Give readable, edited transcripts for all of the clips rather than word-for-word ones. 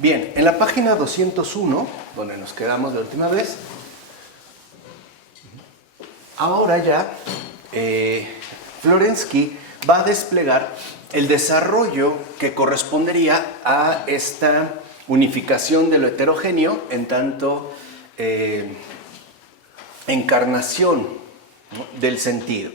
Bien, en la página 201, donde nos quedamos la última vez, ahora ya Florensky va a desplegar el desarrollo que correspondería a esta unificación de lo heterogéneo en tanto encarnación, ¿no?, del sentido,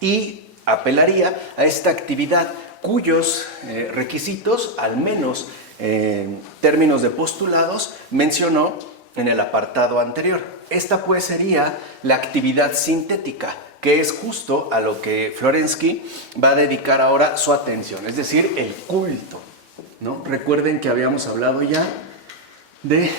y apelaría a esta actividad cuyos requisitos, al menos en términos de postulados, mencionó en el apartado anterior. Esta pues sería la actividad sintética, que es justo a lo que Florensky va a dedicar ahora su atención, es decir, el culto, ¿no? Recuerden que habíamos hablado ya de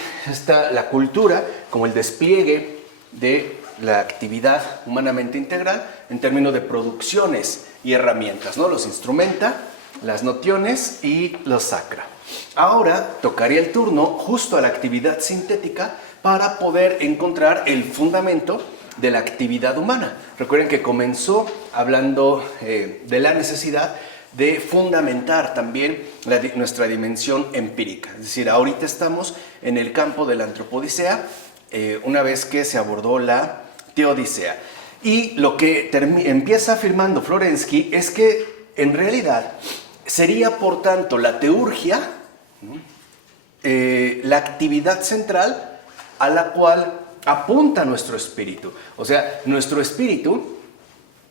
la cultura como el despliegue de la actividad humanamente integral en términos de producciones y herramientas, ¿no? Los instrumenta, las nociones y los sacra. Ahora tocaría el turno justo a la actividad sintética para poder encontrar el fundamento de la actividad humana. Recuerden que comenzó hablando de la necesidad de fundamentar también nuestra dimensión empírica. Es decir, ahorita estamos en el campo de la antropodicea, una vez que se abordó la teodicea. Y lo que empieza afirmando Florensky es que en realidad sería por tanto la teurgia, la actividad central a la cual apunta nuestro espíritu. O sea, nuestro espíritu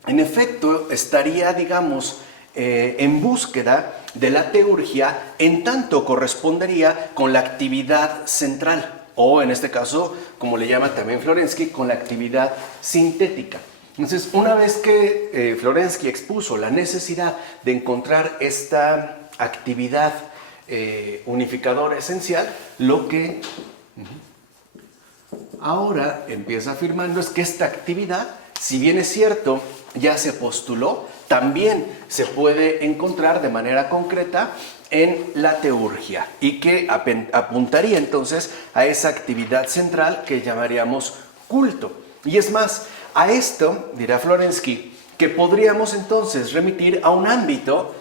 en efecto estaría, digamos, en búsqueda de la teurgia, en tanto correspondería con la actividad central, o en este caso, como le llama también Florensky, con la actividad sintética. Entonces, una vez que Florensky expuso la necesidad de encontrar esta actividad unificadora esencial, lo que ahora empieza afirmando es que esta actividad, si bien es cierto, ya se postuló, también se puede encontrar de manera concreta en la teurgia y que apuntaría entonces a esa actividad central que llamaríamos culto. Y es más, a esto, dirá Florensky, que podríamos entonces remitir a un ámbito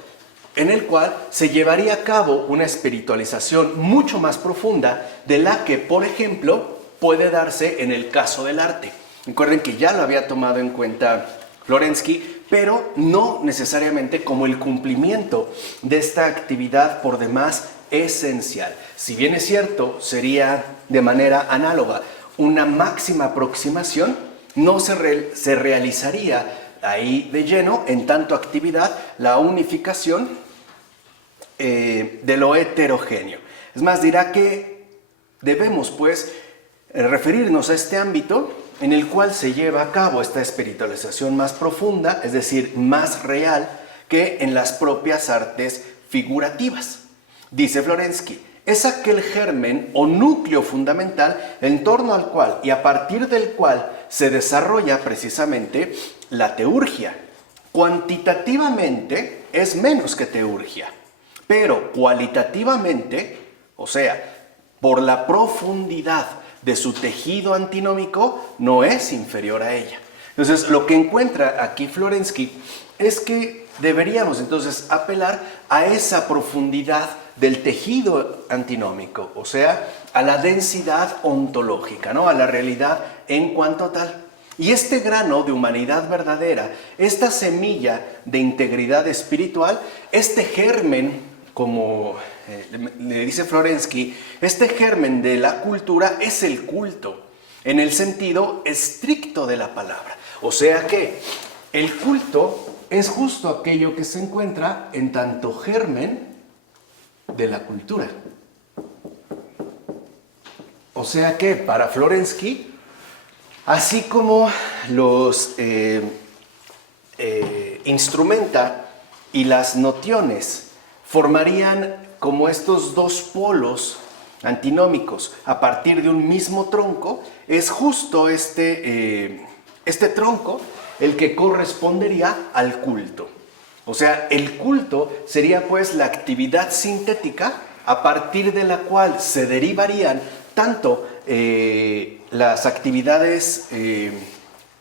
en el cual se llevaría a cabo una espiritualización mucho más profunda de la que, por ejemplo, puede darse en el caso del arte. Recuerden que ya lo había tomado en cuenta Florensky, pero no necesariamente como el cumplimiento de esta actividad por demás esencial. Si bien es cierto, sería de manera análoga una máxima aproximación, no se realizaría ahí de lleno, en tanto actividad, la unificación de lo heterogéneo. Es más, dirá que debemos pues referirnos a este ámbito en el cual se lleva a cabo esta espiritualización más profunda, es decir, más real que en las propias artes figurativas. Dice Florensky, es aquel germen o núcleo fundamental en torno al cual y a partir del cual se desarrolla precisamente la teurgia. Cuantitativamente es menos que teurgia, pero cualitativamente, o sea, por la profundidad de su tejido antinómico, no es inferior a ella. Entonces, lo que encuentra aquí Florensky es que deberíamos entonces apelar a esa profundidad del tejido antinómico, o sea, a la densidad ontológica, ¿no?, a la realidad en cuanto a tal. Y este grano de humanidad verdadera, esta semilla de integridad espiritual, este germen, como le dice Florensky, este germen de la cultura es el culto, en el sentido estricto de la palabra. O sea que el culto es justo aquello que se encuentra en tanto germen de la cultura. O sea que para Florensky, así como los instrumenta y las nociones formarían como estos dos polos antinómicos a partir de un mismo tronco, es justo este tronco el que correspondería al culto. O sea, el culto sería pues la actividad sintética a partir de la cual se derivarían tanto las actividades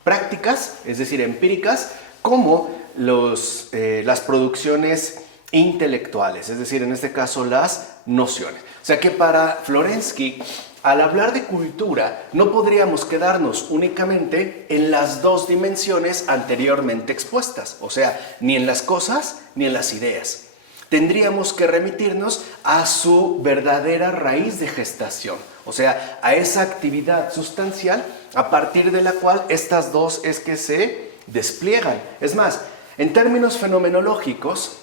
prácticas, es decir, empíricas, como las producciones intelectuales, es decir, en este caso las nociones. O sea que para Florensky, al hablar de cultura, no podríamos quedarnos únicamente en las dos dimensiones anteriormente expuestas, o sea, ni en las cosas ni en las ideas. Tendríamos que remitirnos a su verdadera raíz de gestación, o sea, a esa actividad sustancial a partir de la cual estas dos es que se despliegan. Es más, en términos fenomenológicos,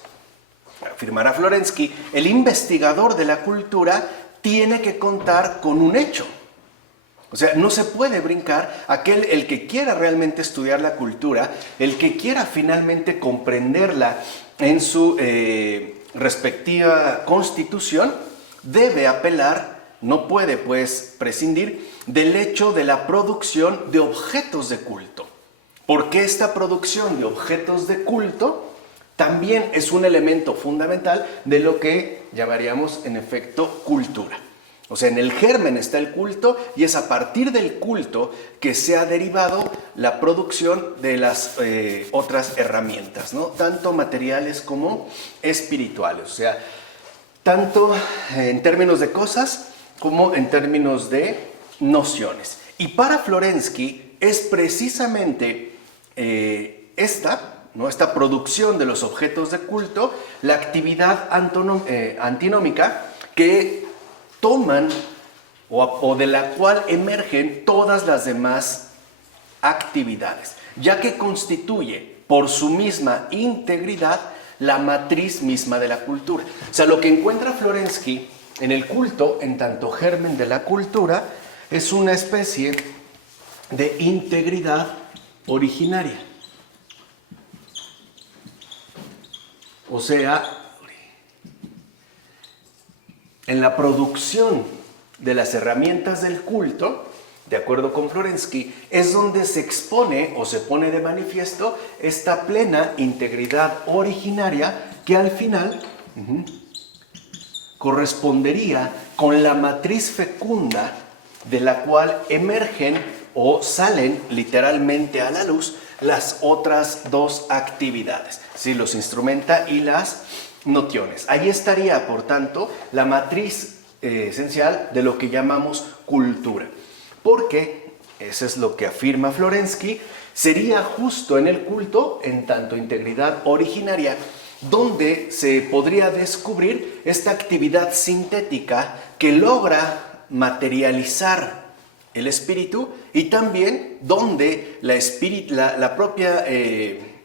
afirmará Florensky, el investigador de la cultura tiene que contar con un hecho. O sea, no se puede brincar el que quiera realmente estudiar la cultura, el que quiera finalmente comprenderla en su respectiva constitución, debe apelar, no puede pues prescindir del hecho de la producción de objetos de culto. Porque esta producción de objetos de culto también es un elemento fundamental de lo que llamaríamos en efecto cultura. O sea, en el germen está el culto y es a partir del culto que se ha derivado la producción de las otras herramientas, ¿no? Tanto materiales como espirituales. O sea, tanto en términos de cosas como en términos de nociones. Y para Florensky es precisamente esta producción de los objetos de culto, la actividad antinómica que toman o de la cual emergen todas las demás actividades, ya que constituye por su misma integridad la matriz misma de la cultura. O sea, lo que encuentra Florensky en el culto, en tanto germen de la cultura, es una especie de integridad originaria. O sea, en la producción de las herramientas del culto, de acuerdo con Florensky, es donde se expone o se pone de manifiesto esta plena integridad originaria que al final correspondería con la matriz fecunda de la cual emergen o salen literalmente a la luz las otras dos actividades, ¿sí? Los instrumenta y las nociones. Ahí estaría, por tanto, la matriz esencial de lo que llamamos cultura. Porque, eso es lo que afirma Florensky, sería justo en el culto, en tanto integridad originaria, donde se podría descubrir esta actividad sintética que logra materializar el espíritu y también donde la propia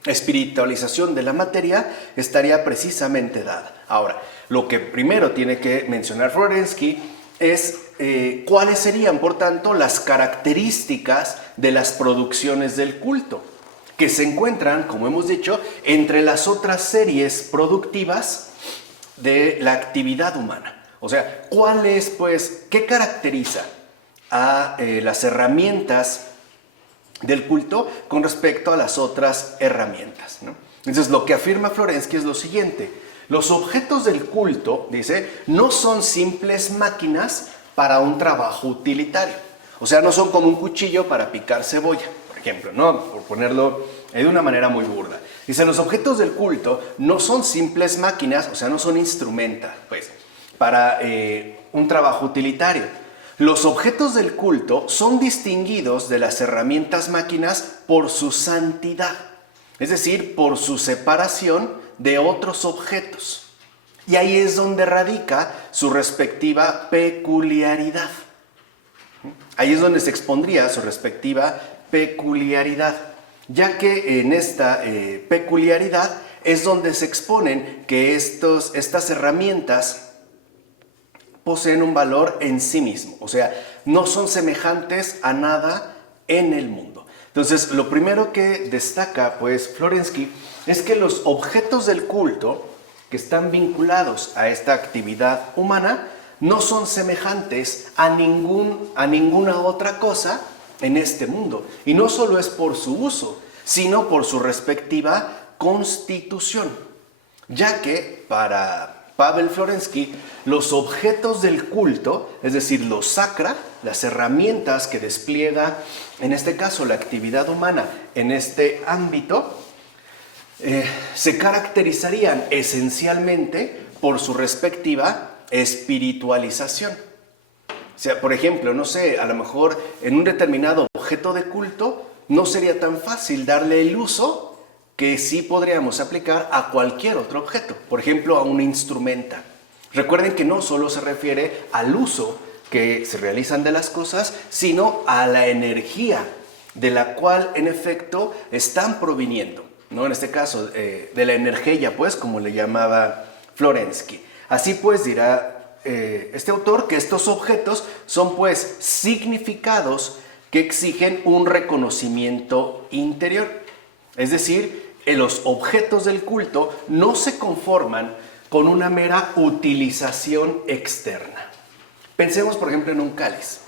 espiritualización de la materia estaría precisamente dada. Ahora, lo que primero tiene que mencionar Florensky es cuáles serían, por tanto, las características de las producciones del culto, que se encuentran, como hemos dicho, entre las otras series productivas de la actividad humana. O sea, ¿qué caracteriza a las herramientas del culto con respecto a las otras herramientas, ¿no? Entonces, lo que afirma Florensky es lo siguiente: los objetos del culto, dice, no son simples máquinas para un trabajo utilitario. O sea, no son como un cuchillo para picar cebolla, por ejemplo, ¿no? Por ponerlo de una manera muy burda. Dice, los objetos del culto no son simples máquinas, o sea, no son instrumentos, pues, para un trabajo utilitario. Los objetos del culto son distinguidos de las herramientas máquinas por su santidad, es decir, por su separación de otros objetos. Y ahí es donde radica su respectiva peculiaridad. Ahí es donde se expondría su respectiva peculiaridad, ya que en esta peculiaridad es donde se exponen que estas herramientas poseen un valor en sí mismo, o sea, no son semejantes a nada en el mundo. Entonces, lo primero que destaca, pues, Florensky, es que los objetos del culto que están vinculados a esta actividad humana no son semejantes a ninguna otra cosa en este mundo. Y no solo es por su uso, sino por su respectiva constitución, ya que para Pavel Florensky, los objetos del culto, es decir, los sacra, las herramientas que despliega, en este caso, la actividad humana en este ámbito, se caracterizarían esencialmente por su respectiva espiritualización. O sea, por ejemplo, no sé, a lo mejor en un determinado objeto de culto no sería tan fácil darle el uso que sí podríamos aplicar a cualquier otro objeto, por ejemplo, a una instrumenta. Recuerden que no solo se refiere al uso que se realizan de las cosas, sino a la energía de la cual en efecto están proviniendo, ¿no? En este caso, de la energía, pues, como le llamaba Florensky. Así pues, dirá este autor que estos objetos son pues significados que exigen un reconocimiento interior. Es decir, los objetos del culto no se conforman con una mera utilización externa. Pensemos, por ejemplo, en un cáliz.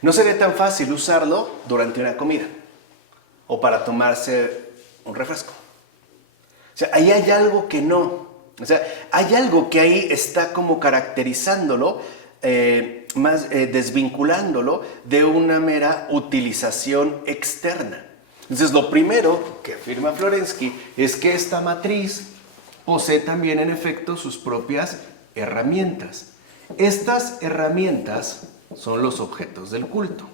No sería tan fácil usarlo durante una comida o para tomarse un refresco. O sea, ahí hay algo que no. O sea, hay algo que ahí está como caracterizándolo, desvinculándolo de una mera utilización externa. Entonces, lo primero que afirma Florensky es que esta matriz posee también, en efecto, sus propias herramientas. Estas herramientas son los objetos del culto,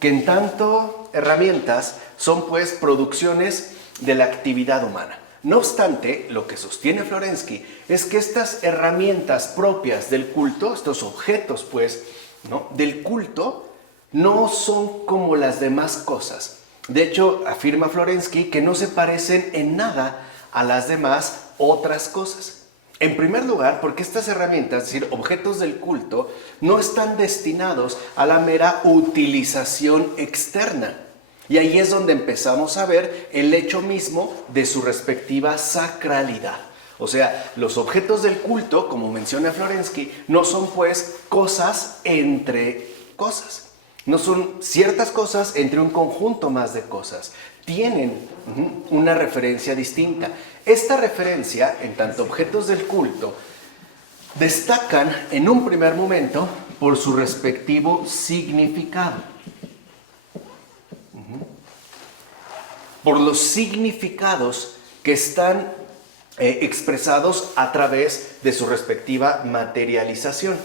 que en tanto herramientas son pues producciones de la actividad humana. No obstante, lo que sostiene Florensky es que estas herramientas propias del culto, estos objetos pues, ¿no?, del culto, no son como las demás cosas. De hecho, afirma Florensky que no se parecen en nada a las demás otras cosas. En primer lugar, porque estas herramientas, es decir, objetos del culto, no están destinados a la mera utilización externa. Y ahí es donde empezamos a ver el hecho mismo de su respectiva sacralidad. O sea, los objetos del culto, como menciona Florensky, no son pues cosas entre cosas. No son ciertas cosas entre un conjunto más de cosas. Tienen una referencia distinta. Esta referencia, en tanto objetos del culto, destacan en un primer momento por su respectivo significado. Por los significados que están expresados a través de su respectiva materialización.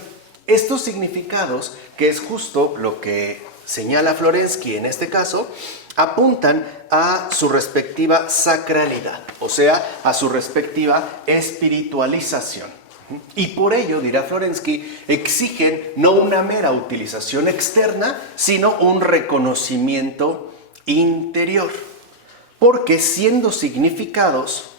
Estos significados, que es justo lo que señala Florensky en este caso, apuntan a su respectiva sacralidad, o sea, a su respectiva espiritualización. Y por ello, dirá Florensky, exigen no una mera utilización externa, sino un reconocimiento interior. Porque siendo significados,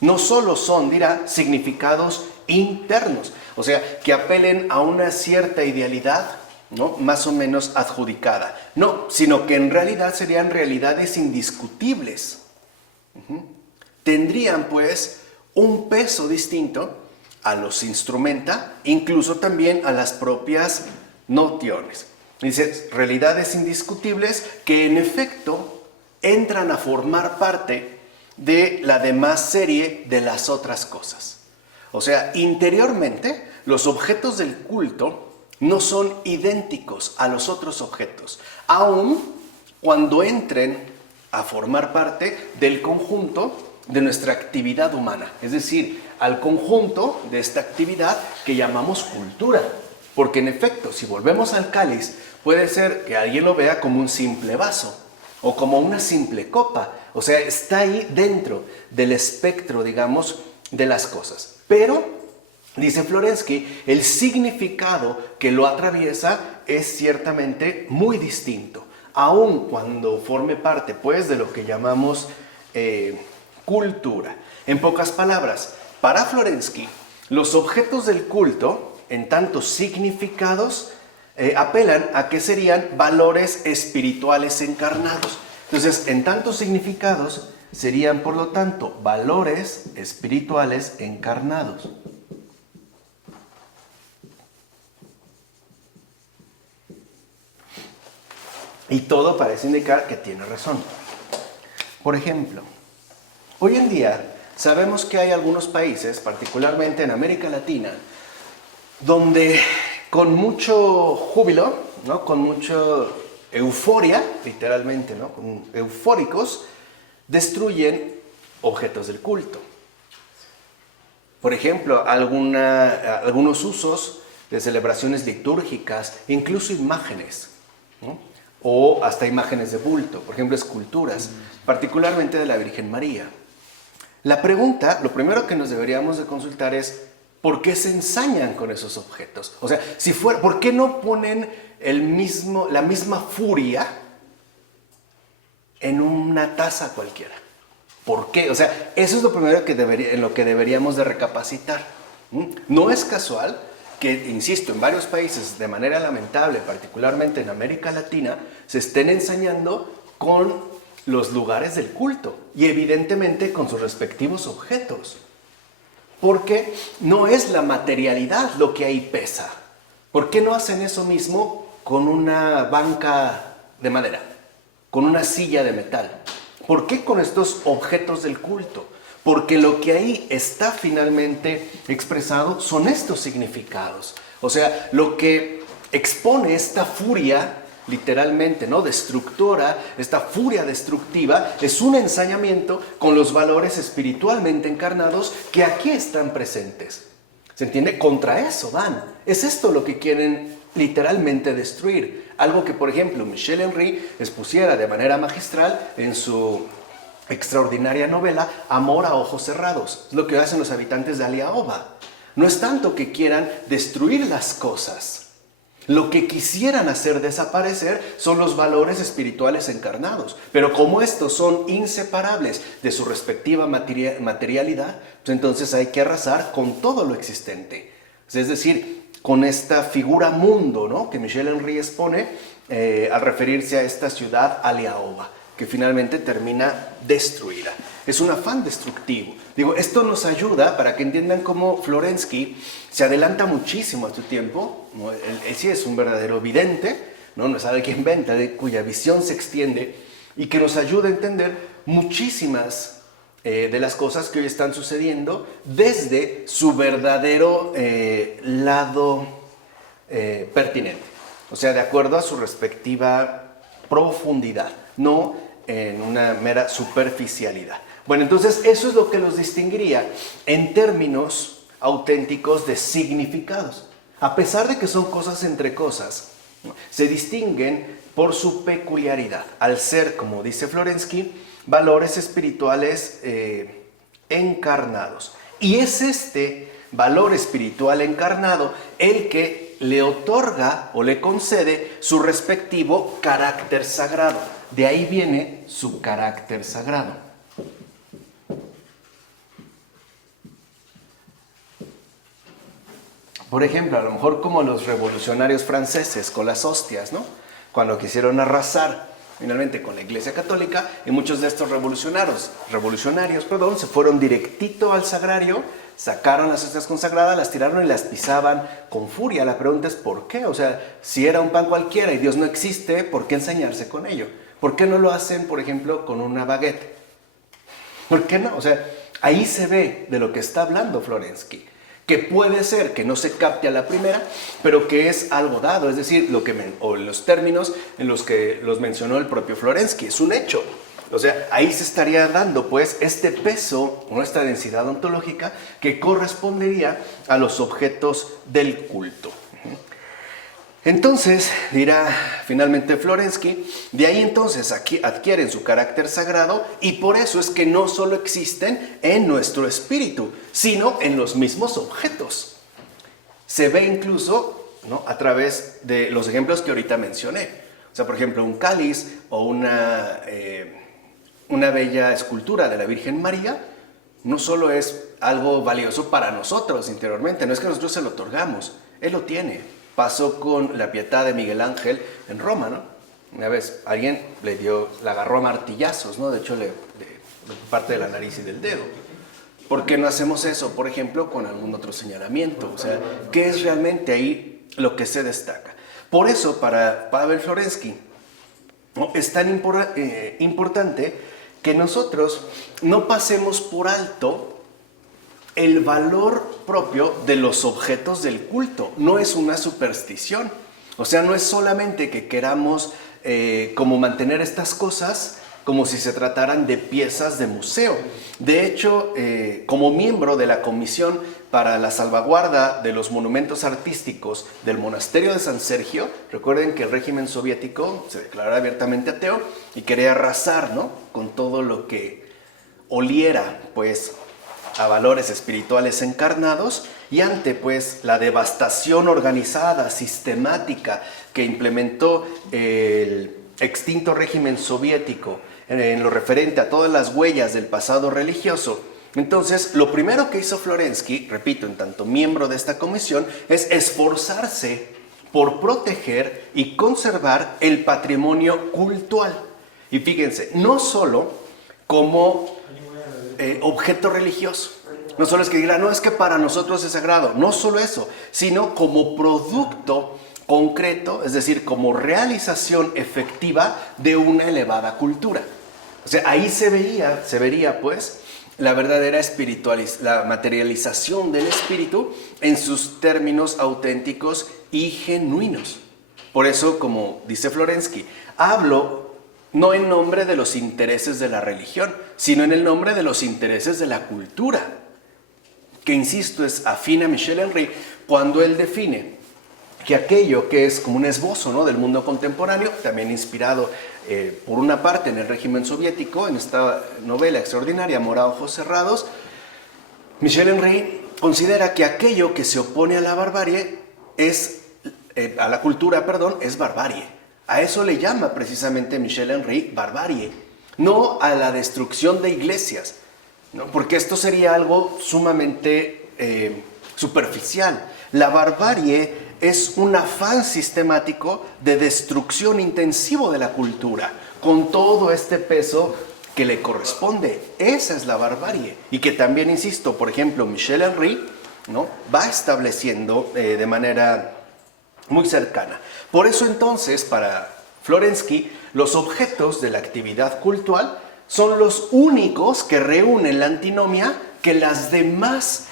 no solo son, dirá, significados internos, o sea, que apelen a una cierta idealidad, ¿no?, más o menos adjudicada. No, sino que en realidad serían realidades indiscutibles. Tendrían, pues, un peso distinto a los instrumenta, incluso también a las propias nociones. Dice, realidades indiscutibles que en efecto entran a formar parte de la demás serie de las otras cosas. O sea, interiormente, los objetos del culto no son idénticos a los otros objetos, aun cuando entren a formar parte del conjunto de nuestra actividad humana, es decir, al conjunto de esta actividad que llamamos cultura. Porque en efecto, si volvemos al cáliz, puede ser que alguien lo vea como un simple vaso o como una simple copa, o sea, está ahí dentro del espectro, digamos, de las cosas. Pero, dice Florensky, el significado que lo atraviesa es ciertamente muy distinto, aun cuando forme parte, pues, de lo que llamamos cultura. En pocas palabras, para Florensky, los objetos del culto, en tantos significados, apelan a que serían valores espirituales encarnados. Entonces, en tantos significados, serían, por lo tanto, valores espirituales encarnados. Y todo parece indicar que tiene razón. Por ejemplo, hoy en día sabemos que hay algunos países, particularmente en América Latina, donde con mucho júbilo, ¿no?, con mucho euforia, literalmente, ¿no? Eufóricos, destruyen objetos del culto. Por ejemplo, algunos usos de celebraciones litúrgicas, incluso imágenes, ¿no? O hasta imágenes de bulto, por ejemplo, esculturas, particularmente de la Virgen María. La pregunta, lo primero que nos deberíamos de consultar es, ¿por qué se ensañan con esos objetos? O sea, ¿por qué no ponen la misma furia en una taza cualquiera? ¿Por qué? O sea, eso es lo primero en lo que deberíamos de recapacitar. No es casual que, insisto, en varios países, de manera lamentable, particularmente en América Latina, se estén ensañando con los lugares del culto y evidentemente con sus respectivos objetos. Porque no es la materialidad lo que ahí pesa. ¿Por qué no hacen eso mismo con una banca de madera, con una silla de metal? ¿Por qué con estos objetos del culto? Porque lo que ahí está finalmente expresado son estos significados. O sea, lo que expone esta furia, literalmente, ¿no?, destructora, esta furia destructiva, es un ensañamiento con los valores espiritualmente encarnados que aquí están presentes. ¿Se entiende? Contra eso van. Es esto lo que quieren literalmente destruir. Algo que, por ejemplo, Michel Henry expusiera de manera magistral en su extraordinaria novela Amor a ojos cerrados. Es lo que hacen los habitantes de Aliaoba. No es tanto que quieran destruir las cosas. Lo que quisieran hacer desaparecer son los valores espirituales encarnados. Pero como estos son inseparables de su respectiva materialidad, pues entonces hay que arrasar con todo lo existente. Es decir, con esta figura mundo, ¿no?, que Michel Henry expone al referirse a esta ciudad Aliaoba, que finalmente termina destruida. Es un afán destructivo. Digo, esto nos ayuda para que entiendan cómo Florensky se adelanta muchísimo a su tiempo, ¿no? Él sí es un verdadero vidente, ¿no? No es alguien que inventa, cuya visión se extiende y que nos ayuda a entender muchísimas de las cosas que hoy están sucediendo desde su verdadero lado pertinente. O sea, de acuerdo a su respectiva profundidad, no en una mera superficialidad. Bueno, entonces eso es lo que los distinguiría en términos auténticos de significados. A pesar de que son cosas entre cosas, ¿no?, se distinguen por su peculiaridad, al ser, como dice Florensky, valores espirituales encarnados. Y es este valor espiritual encarnado el que le otorga o le concede su respectivo carácter sagrado. De ahí viene su carácter sagrado. Por ejemplo, a lo mejor como los revolucionarios franceses con las hostias, ¿no?, cuando quisieron arrasar finalmente con la Iglesia Católica, y muchos de estos revolucionarios, se fueron directito al sagrario, sacaron las hostias consagradas, las tiraron y las pisaban con furia. La pregunta es ¿por qué? O sea, si era un pan cualquiera y Dios no existe, ¿por qué ensañarse con ello? ¿Por qué no lo hacen, por ejemplo, con una baguette? ¿Por qué no? O sea, ahí se ve de lo que está hablando Florensky, que puede ser que no se capte a la primera, pero que es algo dado, es decir, o los términos en los que los mencionó el propio Florensky, es un hecho. O sea, ahí se estaría dando pues este peso o esta densidad ontológica que correspondería a los objetos del culto. Entonces, dirá finalmente Florensky, de ahí entonces adquieren su carácter sagrado y por eso es que no solo existen en nuestro espíritu, sino en los mismos objetos. Se ve incluso, ¿no?, a través de los ejemplos que ahorita mencioné. O sea, por ejemplo, un cáliz o una bella escultura de la Virgen María no solo es algo valioso para nosotros interiormente, no es que nosotros se lo otorgamos, Él lo tiene. Pasó con la Pietà de Miguel Ángel en Roma, ¿no? Una vez alguien la agarró a martillazos, ¿no? De hecho, parte de la nariz y del dedo. ¿Por qué no hacemos eso, por ejemplo, con algún otro señalamiento? O sea, ¿qué es realmente ahí lo que se destaca? Por eso, para Pavel Florensky, ¿no?, es tan importante que nosotros no pasemos por alto el valor propio de los objetos del culto. No es una superstición. O sea, no es solamente que queramos como mantener estas cosas como si se trataran de piezas de museo. De hecho, como miembro de la Comisión para la Salvaguarda de los Monumentos Artísticos del Monasterio de San Sergio, recuerden que el régimen soviético se declaró abiertamente ateo y quería arrasar, ¿no?, con todo lo que oliera, pues, a valores espirituales encarnados, y ante, pues, la devastación organizada, sistemática, que implementó el extinto régimen soviético en lo referente a todas las huellas del pasado religioso. Entonces, lo primero que hizo Florensky, repito, en tanto miembro de esta comisión, es esforzarse por proteger y conservar el patrimonio cultural. Y fíjense, no solo como objeto religioso, no solo es que digan, no, es que para nosotros es sagrado, no solo eso, sino como producto concreto, es decir, como realización efectiva de una elevada cultura. O sea, ahí se vería pues la verdadera la materialización del espíritu en sus términos auténticos y genuinos. Por eso, como dice Florensky, hablo no en nombre de los intereses de la religión, sino en el nombre de los intereses de la cultura, que, insisto, es afín a Michel Henry cuando él define que aquello que es como un esbozo, ¿no?, del mundo contemporáneo, también inspirado por una parte en el régimen soviético, en esta novela extraordinaria, Amor a ojos cerrados, Michel Henry considera que aquello que se opone a la barbarie a la cultura, es barbarie. A eso le llama precisamente Michel Henry barbarie, no a la destrucción de iglesias, ¿no?, porque esto sería algo sumamente superficial. La barbarie es un afán sistemático de destrucción intensivo de la cultura, con todo este peso que le corresponde. Esa es la barbarie. Y que también, insisto, por ejemplo, Michel Henry, ¿no?, va estableciendo de manera muy cercana. Por eso, entonces, para Florensky, los objetos de la actividad cultural son los únicos que reúnen la antinomia que las demás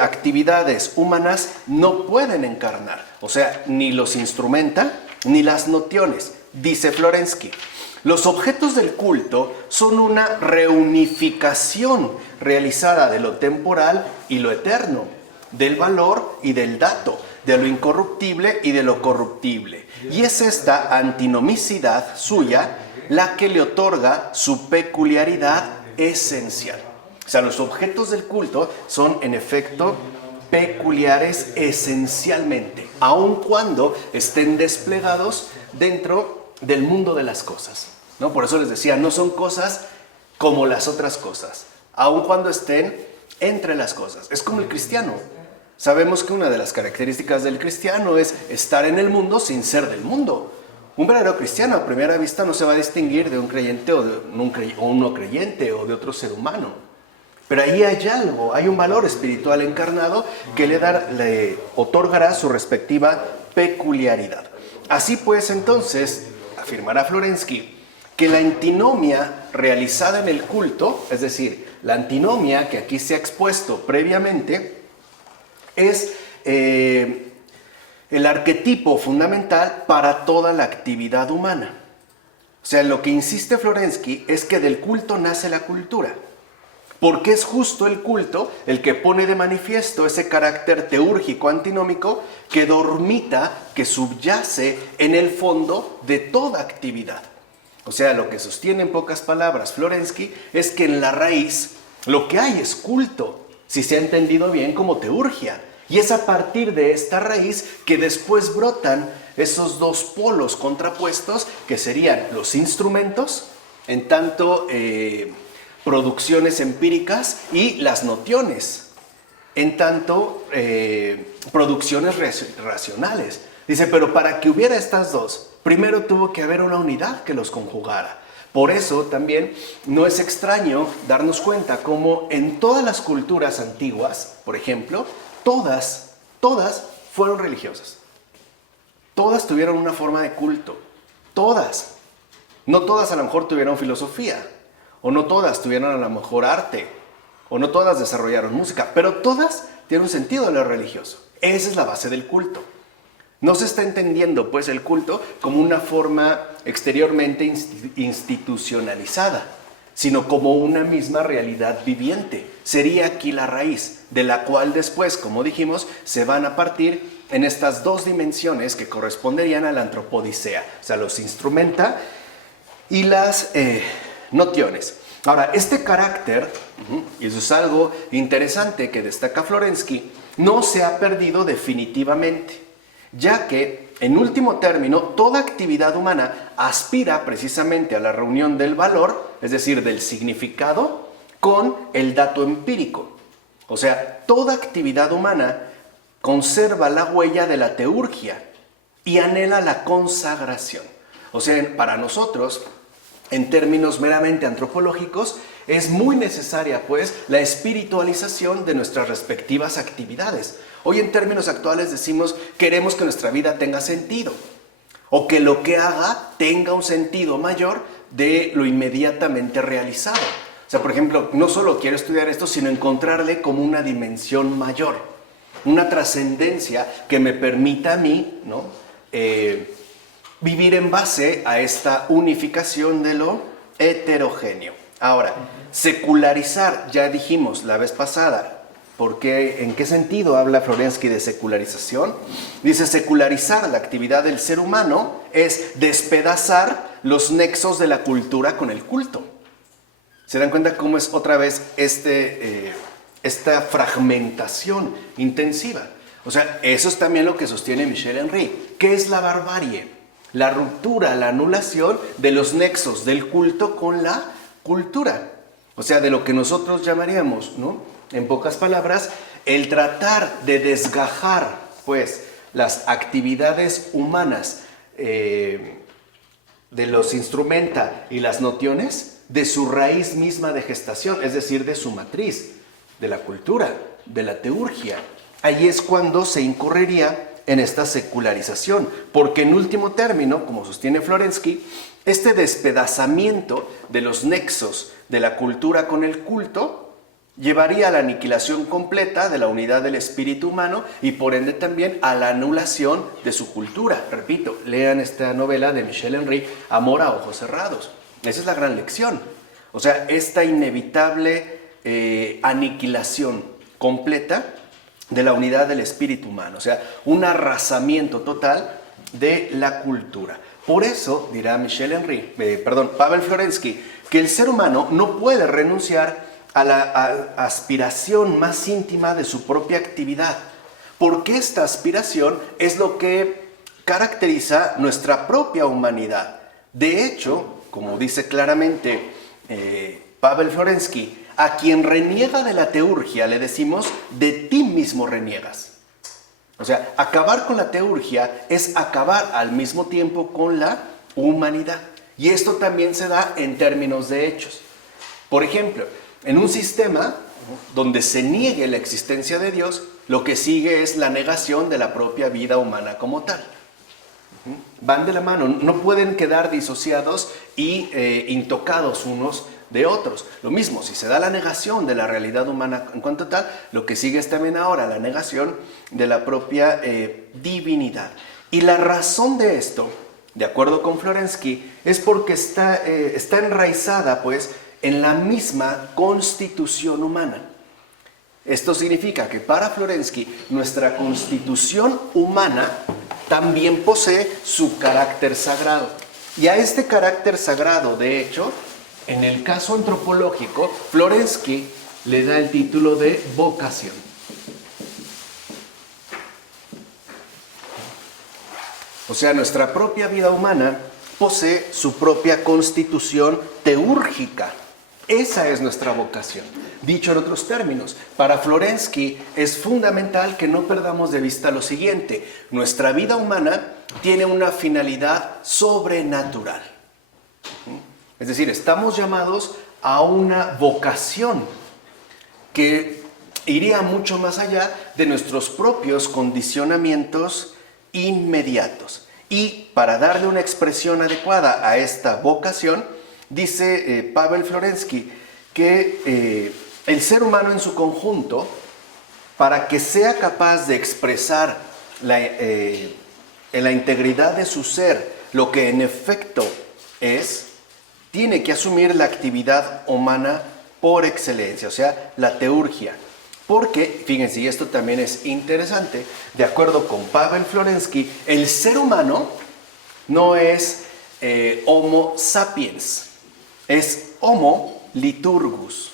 actividades humanas no pueden encarnar. O sea, ni los instrumenta ni las nociones. Dice Florensky, los objetos del culto son una reunificación realizada de lo temporal y lo eterno, del valor y del dato, de lo incorruptible y de lo corruptible. Y es esta antinomicidad suya la que le otorga su peculiaridad esencial. O sea, los objetos del culto son, en efecto, peculiares esencialmente, aun cuando estén desplegados dentro del mundo de las cosas, ¿no? Por eso les decía, no son cosas como las otras cosas, aun cuando estén entre las cosas. Es como el cristiano. Sabemos que una de las características del cristiano es estar en el mundo sin ser del mundo. Un verdadero cristiano a primera vista no se va a distinguir de un creyente o un no creyente o de otro ser humano. Pero ahí hay algo, hay un valor espiritual encarnado que le otorgará su respectiva peculiaridad. Así pues, entonces, afirmará Florensky que la antinomia realizada en el culto, es decir, la antinomia que aquí se ha expuesto previamente, es el arquetipo fundamental para toda la actividad humana. O sea, lo que insiste Florensky es que del culto nace la cultura. Porque es justo el culto el que pone de manifiesto ese carácter teúrgico antinómico que dormita, que subyace en el fondo de toda actividad. O sea, lo que sostiene en pocas palabras Florensky es que en la raíz lo que hay es culto, si se ha entendido bien como teurgia. Y es a partir de esta raíz que después brotan esos dos polos contrapuestos que serían los instrumentos, en tanto producciones empíricas, y las nociones, en tanto producciones racionales. Dice, pero para que hubiera estas dos, primero tuvo que haber una unidad que los conjugara. Por eso también no es extraño darnos cuenta cómo en todas las culturas antiguas, por ejemplo, todas fueron religiosas. Todas tuvieron una forma de culto. Todas. No todas a lo mejor tuvieron filosofía. O no todas tuvieron a lo mejor arte, o no todas desarrollaron música, pero todas tienen un sentido de lo religioso. Esa es la base del culto. No se está entendiendo pues el culto como una forma exteriormente institucionalizada, sino como una misma realidad viviente. Sería aquí la raíz, de la cual después, como dijimos, se van a partir en estas dos dimensiones que corresponderían a la antropodicea, o sea, los instrumenta y las notiones. Ahora, este carácter, y eso es algo interesante que destaca Florensky, no se ha perdido definitivamente, ya que, en último término, toda actividad humana aspira precisamente a la reunión del valor, es decir, del significado, con el dato empírico. O sea, toda actividad humana conserva la huella de la teurgia y anhela la consagración. O sea, para nosotros, en términos meramente antropológicos, es muy necesaria, pues, la espiritualización de nuestras respectivas actividades. Hoy, en términos actuales, decimos, queremos que nuestra vida tenga sentido, o que lo que haga tenga un sentido mayor de lo inmediatamente realizado. O sea, por ejemplo, no solo quiero estudiar esto, sino encontrarle como una dimensión mayor, una trascendencia que me permita a mí, ¿no?, vivir en base a esta unificación de lo heterogéneo. Ahora, secularizar, ya dijimos la vez pasada, ¿en qué sentido habla Florensky de secularización? Dice, secularizar la actividad del ser humano es despedazar los nexos de la cultura con el culto. ¿Se dan cuenta cómo es otra vez esta fragmentación intensiva? O sea, eso es también lo que sostiene Michel Henry. ¿Qué es la barbarie? La ruptura, la anulación de los nexos del culto con la cultura. O sea, de lo que nosotros llamaríamos, ¿no?, en pocas palabras, el tratar de desgajar, pues, las actividades humanas de los instrumenta y las notiones de su raíz misma de gestación, es decir, de su matriz, de la cultura, de la teurgia. Ahí es cuando se incurriría en esta secularización, porque en último término, como sostiene Florensky, este despedazamiento de los nexos de la cultura con el culto llevaría a la aniquilación completa de la unidad del espíritu humano y por ende también a la anulación de su cultura. Repito, lean esta novela de Michel Henry, Amor a ojos cerrados. Esa es la gran lección. O sea, esta inevitable aniquilación completa de la unidad del espíritu humano. O sea, un arrasamiento total de la cultura. Por eso, dirá Pavel Florensky, que el ser humano no puede renunciar a la aspiración más íntima de su propia actividad, porque esta aspiración es lo que caracteriza nuestra propia humanidad. De hecho, como dice claramente Pavel Florensky, a quien reniega de la teurgia le decimos, de ti mismo reniegas. O sea, acabar con la teurgia es acabar al mismo tiempo con la humanidad. Y esto también se da en términos de hechos. Por ejemplo, en un sistema donde se niegue la existencia de Dios, lo que sigue es la negación de la propia vida humana como tal. Van de la mano, no pueden quedar disociados y intocados unos de otros. Lo mismo, si se da la negación de la realidad humana en cuanto tal, lo que sigue es también ahora la negación de la propia divinidad. Y la razón de esto, de acuerdo con Florensky, es porque está enraizada, pues, en la misma constitución humana. Esto significa que para Florensky, nuestra constitución humana también posee su carácter sagrado. Y a este carácter sagrado, de hecho, en el caso antropológico, Florensky le da el título de vocación. O sea, nuestra propia vida humana posee su propia constitución teúrgica. Esa es nuestra vocación. Dicho en otros términos, para Florensky es fundamental que no perdamos de vista lo siguiente. Nuestra vida humana tiene una finalidad sobrenatural. Es decir, estamos llamados a una vocación que iría mucho más allá de nuestros propios condicionamientos inmediatos. Y para darle una expresión adecuada a esta vocación, dice Pavel Florensky que el ser humano en su conjunto, para que sea capaz de expresar en la integridad de su ser, lo que en efecto es, tiene que asumir la actividad humana por excelencia, o sea, la teurgia. Porque, fíjense, y esto también es interesante, de acuerdo con Pavel Florensky, el ser humano no es Homo sapiens, es Homo liturgus.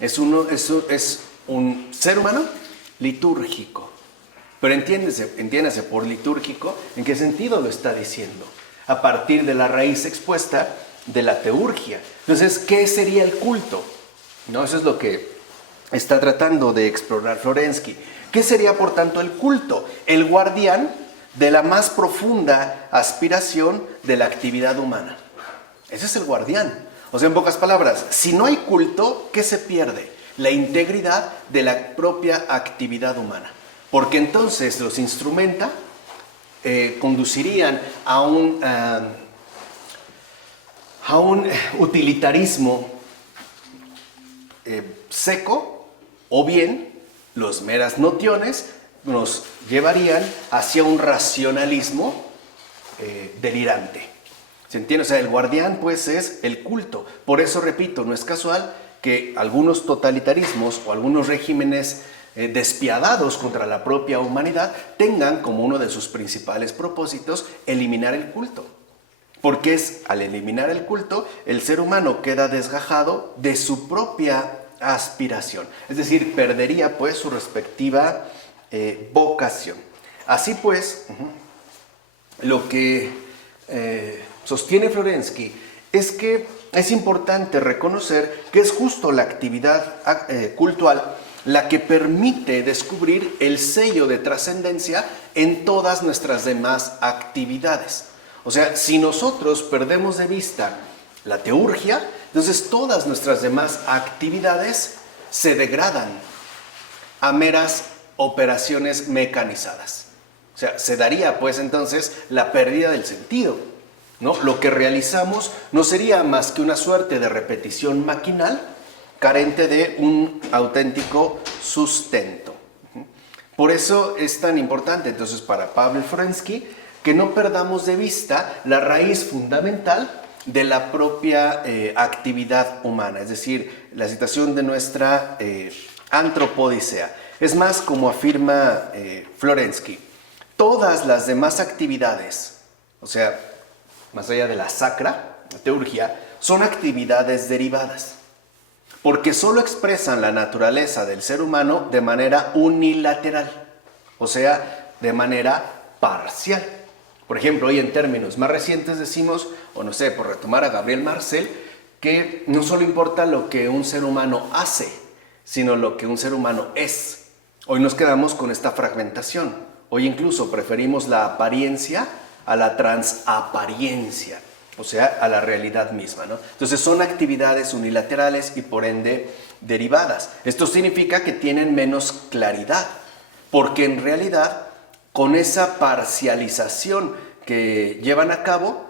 Es un ser humano litúrgico. Pero entiéndase por litúrgico, ¿en qué sentido lo está diciendo? A partir de la raíz expuesta de la teurgia. Entonces, ¿qué sería el culto? ¿No? Eso es lo que está tratando de explorar Florensky. ¿Qué sería, por tanto, el culto? El guardián de la más profunda aspiración de la actividad humana. Ese es el guardián. O sea, en pocas palabras, si no hay culto, ¿qué se pierde? La integridad de la propia actividad humana. Porque entonces los instrumenta, conducirían a un utilitarismo seco, o bien los meras notiones nos llevarían hacia un racionalismo delirante. ¿Se entiende? O sea, el guardián pues es el culto. Por eso, repito, no es casual que algunos totalitarismos o algunos regímenes despiadados contra la propia humanidad tengan como uno de sus principales propósitos eliminar el culto. Porque es al eliminar el culto, el ser humano queda desgajado de su propia aspiración. Es decir, perdería pues su respectiva vocación. Así pues, lo que sostiene Florensky es que es importante reconocer que es justo la actividad cultural la que permite descubrir el sello de trascendencia en todas nuestras demás actividades. O sea, si nosotros perdemos de vista la teurgia, entonces todas nuestras demás actividades se degradan a meras operaciones mecanizadas. O sea, se daría pues entonces la pérdida del sentido, ¿no? Lo que realizamos no sería más que una suerte de repetición maquinal carente de un auténtico sustento. Por eso es tan importante entonces para Pavel Florensky que no perdamos de vista la raíz fundamental de la propia actividad humana, es decir, la situación de nuestra antropodicea. Es más, como afirma Florensky, todas las demás actividades, o sea, más allá de la sacra, la teurgia, son actividades derivadas, porque solo expresan la naturaleza del ser humano de manera unilateral, o sea, de manera parcial. Por ejemplo, hoy en términos más recientes decimos, o no sé, por retomar a Gabriel Marcel, que no solo importa lo que un ser humano hace, sino lo que un ser humano es. Hoy nos quedamos con esta fragmentación. Hoy incluso preferimos la apariencia a la transapariencia, o sea, a la realidad misma, ¿no? Entonces son actividades unilaterales y por ende derivadas. Esto significa que tienen menos claridad, porque en realidad con esa parcialización que llevan a cabo,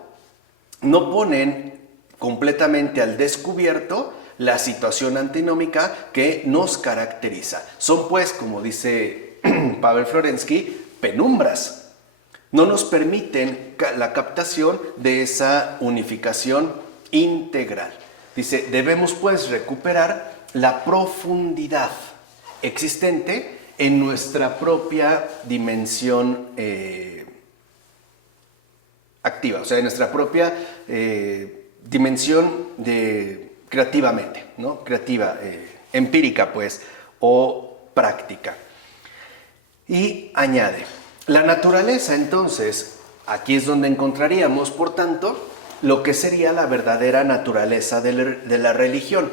no ponen completamente al descubierto la situación antinómica que nos caracteriza. Son pues, como dice Pavel Florensky, penumbras. No nos permiten la captación de esa unificación integral. Dice, debemos pues recuperar la profundidad existente en nuestra propia dimensión activa, o sea, en nuestra propia dimensión de creativamente, ¿no? Creativa, empírica, pues, o práctica. Y añade, la naturaleza, entonces, aquí es donde encontraríamos, por tanto, lo que sería la verdadera naturaleza de la religión.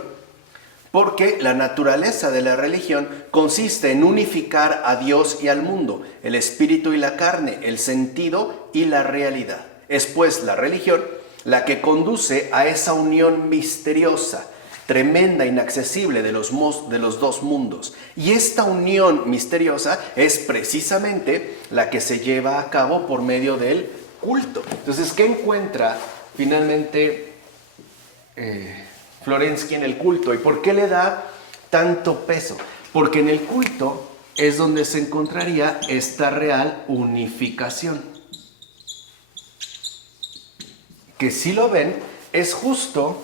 Porque la naturaleza de la religión consiste en unificar a Dios y al mundo, el espíritu y la carne, el sentido y la realidad. Es pues la religión la que conduce a esa unión misteriosa, tremenda, inaccesible de los dos mundos. Y esta unión misteriosa es precisamente la que se lleva a cabo por medio del culto. Entonces, ¿qué encuentra finalmente Florensky en el culto? ¿Y por qué le da tanto peso? Porque en el culto es donde se encontraría esta real unificación. que si lo ven, es justo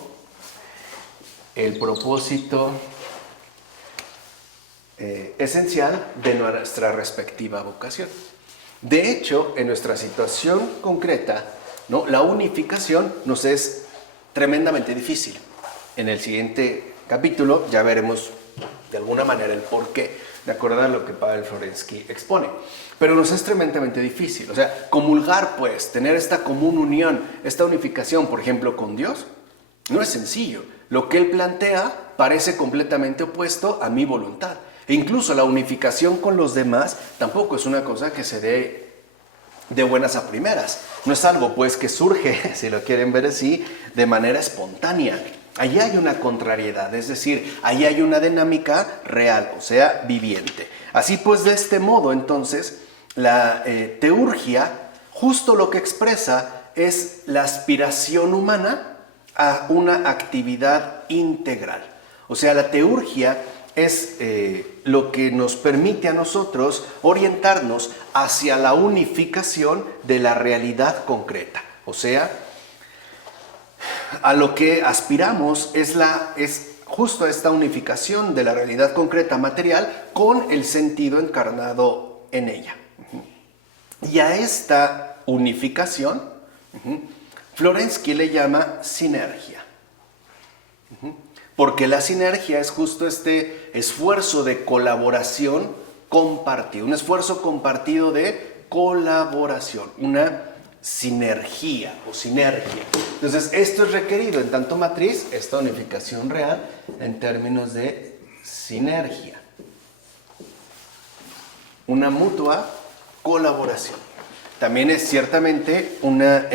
el propósito esencial de nuestra respectiva vocación. De hecho, en nuestra situación concreta, ¿no?, la unificación nos es tremendamente difícil. En el siguiente capítulo ya veremos de alguna manera el porqué, de acuerdo a lo que Pavel Florensky expone. Pero nos es tremendamente difícil. O sea, comulgar, pues, tener esta común unión, esta unificación, por ejemplo, con Dios, no es sencillo. Lo que él plantea parece completamente opuesto a mi voluntad. E incluso la unificación con los demás tampoco es una cosa que se dé de buenas a primeras. No es algo, pues, que surge, si lo quieren ver así, de manera espontánea. Allí hay una contrariedad, es decir, allí hay una dinámica real, o sea, viviente. Así pues, de este modo, entonces, la teurgia justo lo que expresa es la aspiración humana a una actividad integral. O sea, la teurgia es lo que nos permite a nosotros orientarnos hacia la unificación de la realidad concreta. O sea, a lo que aspiramos es justo esta unificación de la realidad concreta material con el sentido encarnado en ella. Y a esta unificación, Florensky le llama sinergia. Porque la sinergia es justo este esfuerzo de colaboración compartido, un esfuerzo compartido de colaboración, una sinergia o sinergia. Entonces, esto es requerido en tanto matriz, esta unificación real, en términos de sinergia. Una mutua colaboración. También es ciertamente una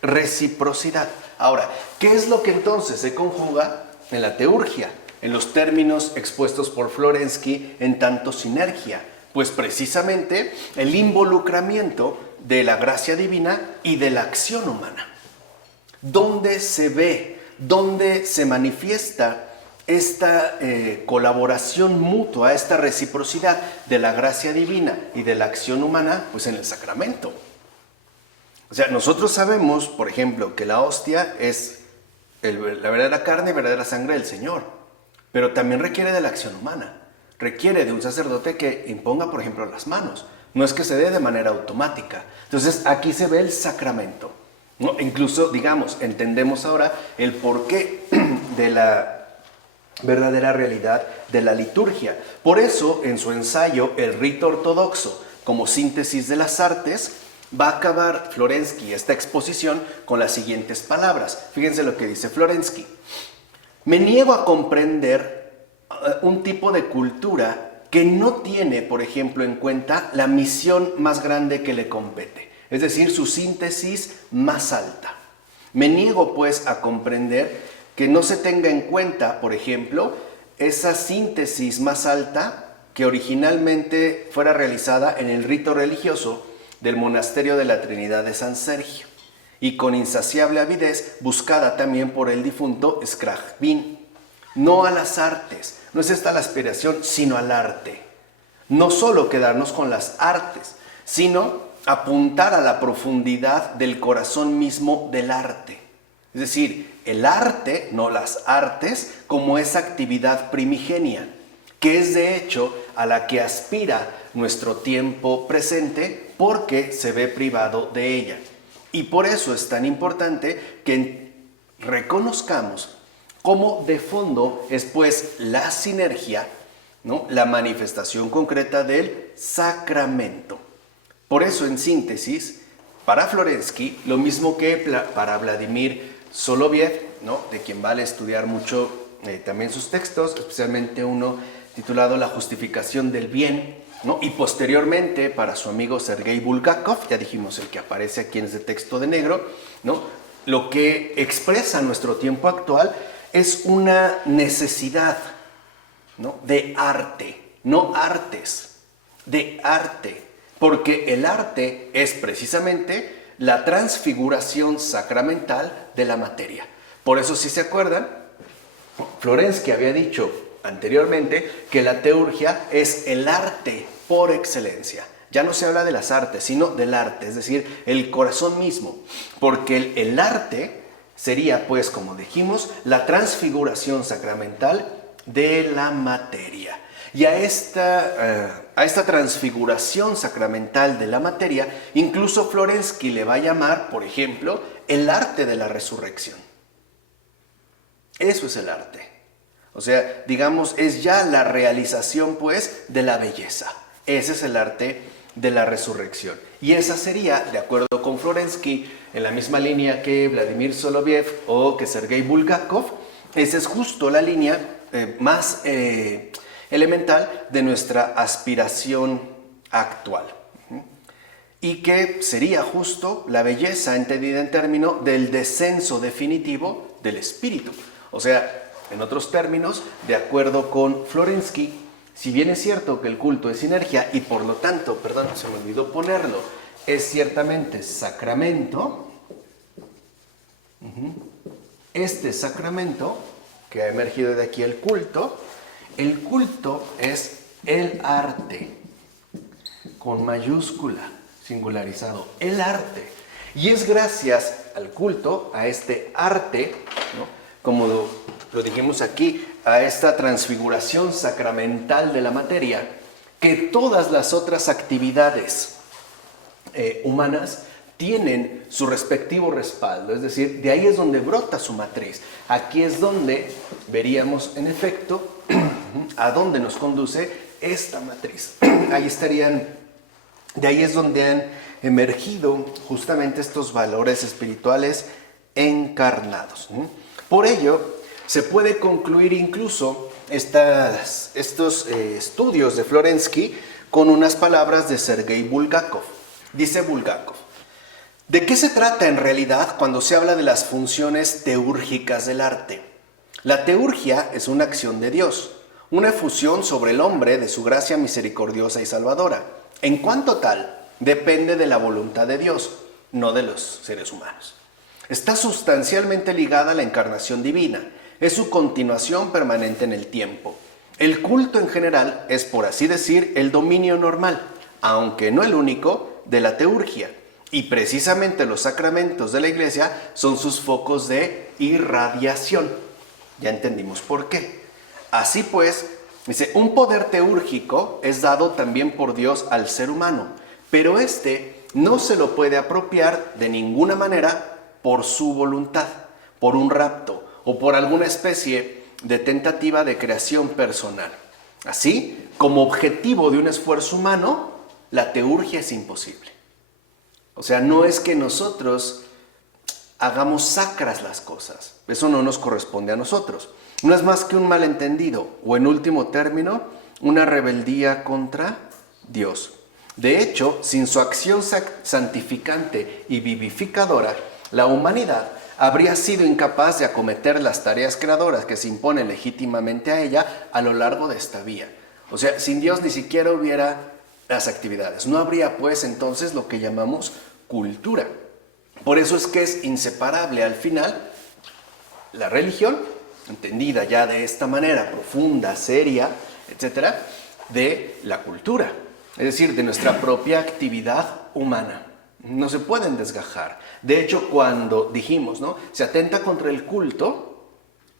reciprocidad. Ahora, ¿qué es lo que entonces se conjuga en la teurgia, en los términos expuestos por Florensky en tanto sinergia? Pues precisamente el involucramiento de la gracia divina y de la acción humana. ¿Dónde se ve, dónde se manifiesta esta colaboración mutua, esta reciprocidad de la gracia divina y de la acción humana? Pues en el sacramento. O sea, nosotros sabemos, por ejemplo, que la hostia es la verdadera carne y verdadera sangre del Señor, pero también requiere de la acción humana, requiere de un sacerdote que imponga, por ejemplo, las manos, no es que se dé de manera automática. Entonces, aquí se ve el sacramento, ¿no? Incluso, digamos, entendemos ahora el porqué de la verdadera realidad de la liturgia. Por eso, en su ensayo, El rito ortodoxo como síntesis de las artes, va a acabar Florensky esta exposición con las siguientes palabras. Fíjense lo que dice Florensky. Me niego a comprender un tipo de cultura que no tiene, por ejemplo, en cuenta la misión más grande que le compete, es decir, su síntesis más alta. Me niego, pues, a comprender que no se tenga en cuenta, por ejemplo, esa síntesis más alta que originalmente fuera realizada en el rito religioso del monasterio de la Trinidad de San Sergio, y con insaciable avidez buscada también por el difunto Skrajbin. No a las artes, no es esta la aspiración, sino al arte. No solo quedarnos con las artes, sino apuntar a la profundidad del corazón mismo del arte. Es decir, el arte, no las artes, como esa actividad primigenia, que es de hecho a la que aspira nuestro tiempo presente porque se ve privado de ella. Y por eso es tan importante que reconozcamos cómo de fondo es pues la sinergia, ¿no?, la manifestación concreta del sacramento. Por eso, en síntesis, para Florensky, lo mismo que para Vladimir Soloviev, ¿no?, de quien vale estudiar mucho también sus textos, especialmente uno titulado La justificación del bien, ¿no?, y posteriormente para su amigo Sergei Bulgakov, ya dijimos el que aparece aquí en este texto de negro, ¿no?, lo que expresa nuestro tiempo actual es una necesidad, ¿no?, de arte, no artes, de arte, porque el arte es precisamente la transfiguración sacramental de la materia. Por eso, si se acuerdan, Florensky había dicho anteriormente que la teurgia es el arte por excelencia. Ya no se habla de las artes, sino del arte, es decir, el corazón mismo. Porque el arte sería, pues, como dijimos, la transfiguración sacramental de la materia. Y a esta transfiguración sacramental de la materia, incluso Florensky le va a llamar, por ejemplo, el arte de la resurrección. Eso es el arte. O sea, digamos, es ya la realización, pues, de la belleza. Ese es el arte de la resurrección. Y esa sería, de acuerdo con Florensky, en la misma línea que Vladimir Soloviev o que Sergei Bulgakov, esa es justo la línea más elemental de nuestra aspiración actual. Y que sería justo la belleza entendida en términos del descenso definitivo del espíritu. O sea, en otros términos, de acuerdo con Florensky, si bien es cierto que el culto es sinergia y por lo tanto, perdón, se me olvidó ponerlo, es ciertamente sacramento, este sacramento que ha emergido de aquí el culto es el arte, con mayúscula, singularizado, el arte. Y es gracias al culto, a este arte, ¿no?, como lo dijimos aquí, a esta transfiguración sacramental de la materia, que todas las otras actividades humanas tienen su respectivo respaldo, es decir, de ahí es donde brota su matriz. Aquí es donde veríamos, en efecto, a dónde nos conduce esta matriz. Ahí estarían, de ahí es donde han emergido justamente estos valores espirituales encarnados. Por ello, se puede concluir incluso estos estudios de Florensky con unas palabras de Sergei Bulgakov. Dice Bulgakov: ¿de qué se trata en realidad cuando se habla de las funciones teúrgicas del arte? La teurgia es una acción de Dios, una efusión sobre el hombre de su gracia misericordiosa y salvadora. En cuanto tal, depende de la voluntad de Dios, no de los seres humanos. Está sustancialmente ligada a la encarnación divina. Es su continuación permanente en el tiempo. El culto en general es, por así decir, el dominio normal, aunque no el único, de la teurgia. Y precisamente los sacramentos de la Iglesia son sus focos de irradiación. Ya entendimos por qué. Así pues, dice, un poder teúrgico es dado también por Dios al ser humano, pero este no se lo puede apropiar de ninguna manera por su voluntad, por un rapto o por alguna especie de tentativa de creación personal. Así, como objetivo de un esfuerzo humano, la teurgia es imposible. O sea, no es que nosotros hagamos sacras las cosas. Eso no nos corresponde a nosotros. No es más que un malentendido o, en último término, una rebeldía contra Dios. De hecho, sin su acción santificante y vivificadora, la humanidad habría sido incapaz de acometer las tareas creadoras que se imponen legítimamente a ella a lo largo de esta vía. O sea, sin Dios ni siquiera hubiera las actividades. No habría, pues, entonces lo que llamamos cultura. Por eso es que es inseparable al final la religión, entendida ya de esta manera profunda, seria, etcétera, de la cultura, es decir, de nuestra propia actividad humana. No se pueden desgajar. De hecho, cuando dijimos, ¿no?, se atenta contra el culto,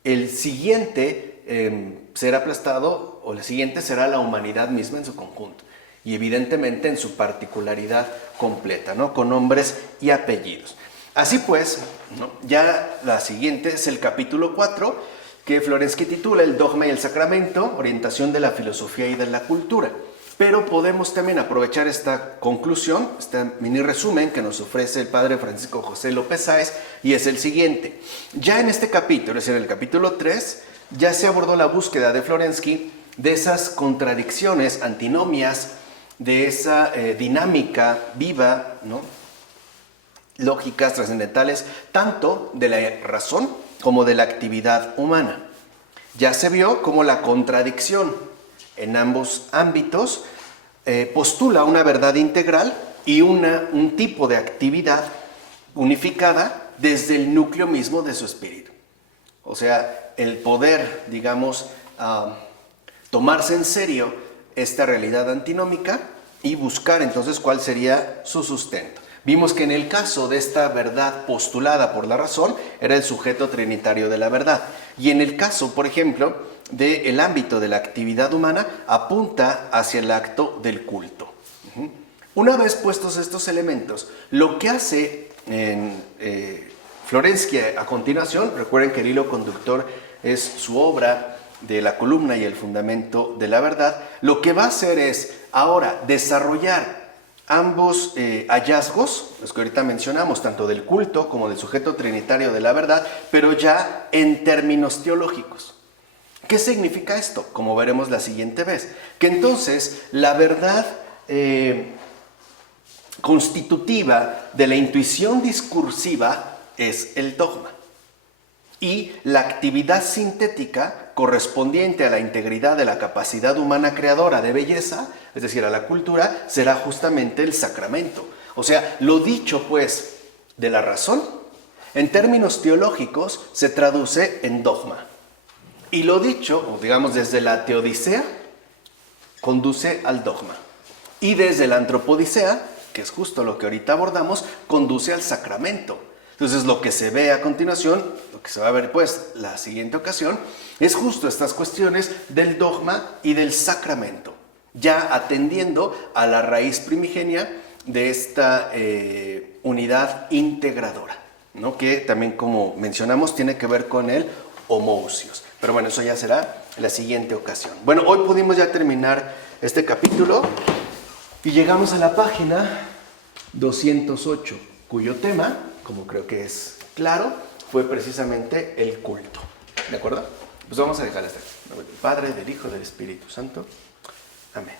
el siguiente será aplastado, o el siguiente será la humanidad misma en su conjunto. Y evidentemente en su particularidad completa, ¿no?, con nombres y apellidos. Así pues, ¿no?, ya la siguiente es el capítulo 4, que Florensky titula El dogma y el sacramento, orientación de la filosofía y de la cultura. Pero podemos también aprovechar esta conclusión, este mini resumen que nos ofrece el padre Francisco José López Sáez, y es el siguiente. Ya en este capítulo, es decir, en el capítulo 3, ya se abordó la búsqueda de Florensky de esas contradicciones, antinomias, de esa dinámica viva, ¿no?, lógicas trascendentales, tanto de la razón como de la actividad humana. Ya se vio cómo la contradicción en ambos ámbitos postula una verdad integral y un tipo de actividad unificada desde el núcleo mismo de su espíritu. O sea, el poder, digamos, tomarse en serio esta realidad antinómica y buscar entonces cuál sería su sustento. Vimos que en el caso de esta verdad postulada por la razón, era el sujeto trinitario de la verdad. Y en el caso, por ejemplo, del ámbito de la actividad humana, apunta hacia el acto del culto. Una vez puestos estos elementos, lo que hace Florensky a continuación, recuerden que el hilo conductor es su obra de la columna y el fundamento de la verdad, lo que va a hacer es ahora desarrollar ambos hallazgos, los que ahorita mencionamos, tanto del culto como del sujeto trinitario de la verdad, pero ya en términos teológicos. ¿Qué significa esto? Como veremos la siguiente vez. Que entonces la verdad constitutiva de la intuición discursiva es el dogma. Y la actividad sintética correspondiente a la integridad de la capacidad humana creadora de belleza, es decir, a la cultura, será justamente el sacramento. O sea, lo dicho pues de la razón, en términos teológicos, se traduce en dogma. Y lo dicho, o digamos desde la teodicea, conduce al dogma. Y desde la antropodicea, que es justo lo que ahorita abordamos, conduce al sacramento. Entonces lo que se ve a continuación, lo que se va a ver pues la siguiente ocasión, es justo estas cuestiones del dogma y del sacramento, ya atendiendo a la raíz primigenia de esta unidad integradora, ¿no? Que también, como mencionamos, tiene que ver con el homoousios. Pero bueno, eso ya será la siguiente ocasión. Bueno, hoy pudimos ya terminar este capítulo y llegamos a la página 208, cuyo tema, como creo que es claro, fue precisamente el culto. ¿De acuerdo? Pues vamos a dejar hasta aquí. Del Padre, del Hijo, del Espíritu Santo. Amén.